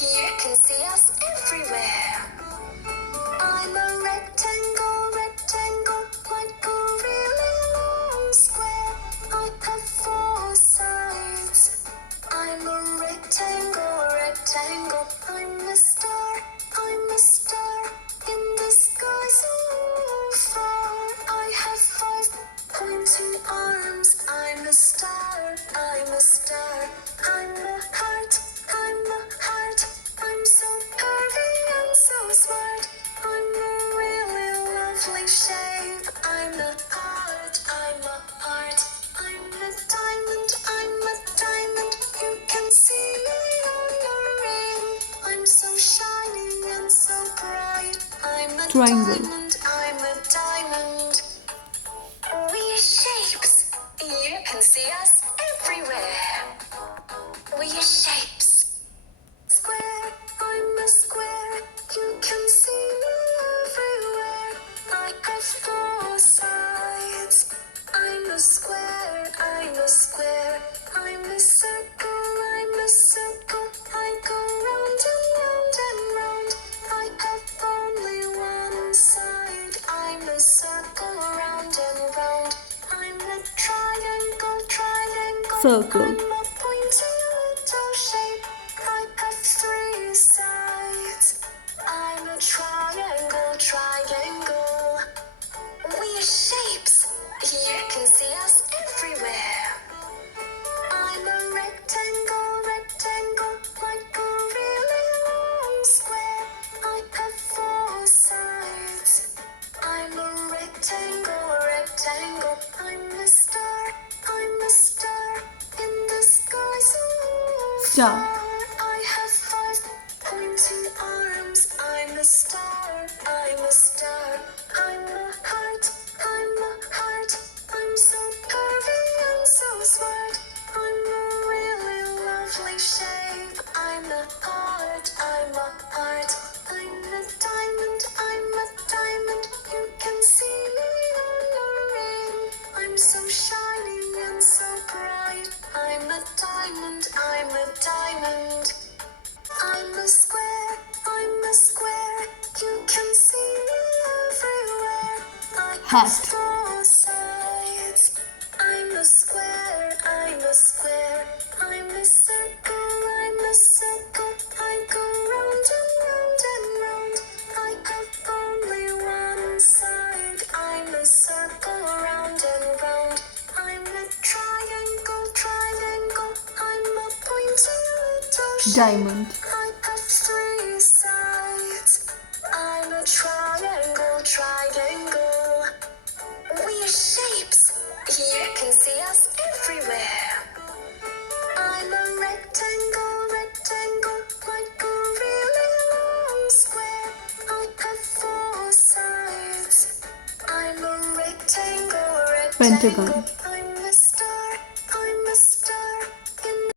You can see us everywhere. I'm a rectangle, rectangle, like a really long square. I have four sides. I'm a rectangle, rectangle. I'm a star in the sky so far. I have five pointy arms. I'm a star, I'm a star. I'm a heart, I'm a heart. I'm so curvy and so smart. I'm a really lovely shape. I'm a heart, I'm a heart. I'm a diamond, I'm a diamond. You can see me on your ring. I'm so shiny and so bright. I'm a Triangle. diamond, I'm a diamond. We're shapes. You can see us everywhere. We're shapes. Square, I'm a square. You can see me everywhere. I have four sides. I'm a square, I'm a square. I'm a circle, I'm a circle. I go round and round and round. I have only one side. I'm a circle round and round. I'm a triangle, triangle. Circle. I'm a pointy little shape. I have three sides. I'm a triangle, triangle. We're shapes. You can see us everywhere. I'm a rectangle, rectangle, like a really long square. I have four sides. I'm a rectangle, rectangle. I'm a star in the sky so Star. far. I have five pointy arms. I'm a star, I'm a star. I'm a heart, I'm a heart. I'm so curvy and so smart. I'm a really lovely shape. I'm a heart, I'm a heart. I'm a diamond, I'm a diamond. You can see me on your ring. I'm so shiny and so bright. I'm a diamond, I'm a diamond. I'm a square, I'm a square. You can see me everywhere. I have Hat. four sides. I'm a square, I'm a square. I'm a circle, I'm a circle. I go round and round and round. I have only one side. I'm a circle round and round. I'm a triangle, triangle. I'm a pointy little shape. Diamond. I have three sides. I'm a triangle, triangle. We're shapes. You can see us everywhere. I'm a rectangle, rectangle, like a really long square. I have four sides. I'm a rectangle, rectangle. Pentagon.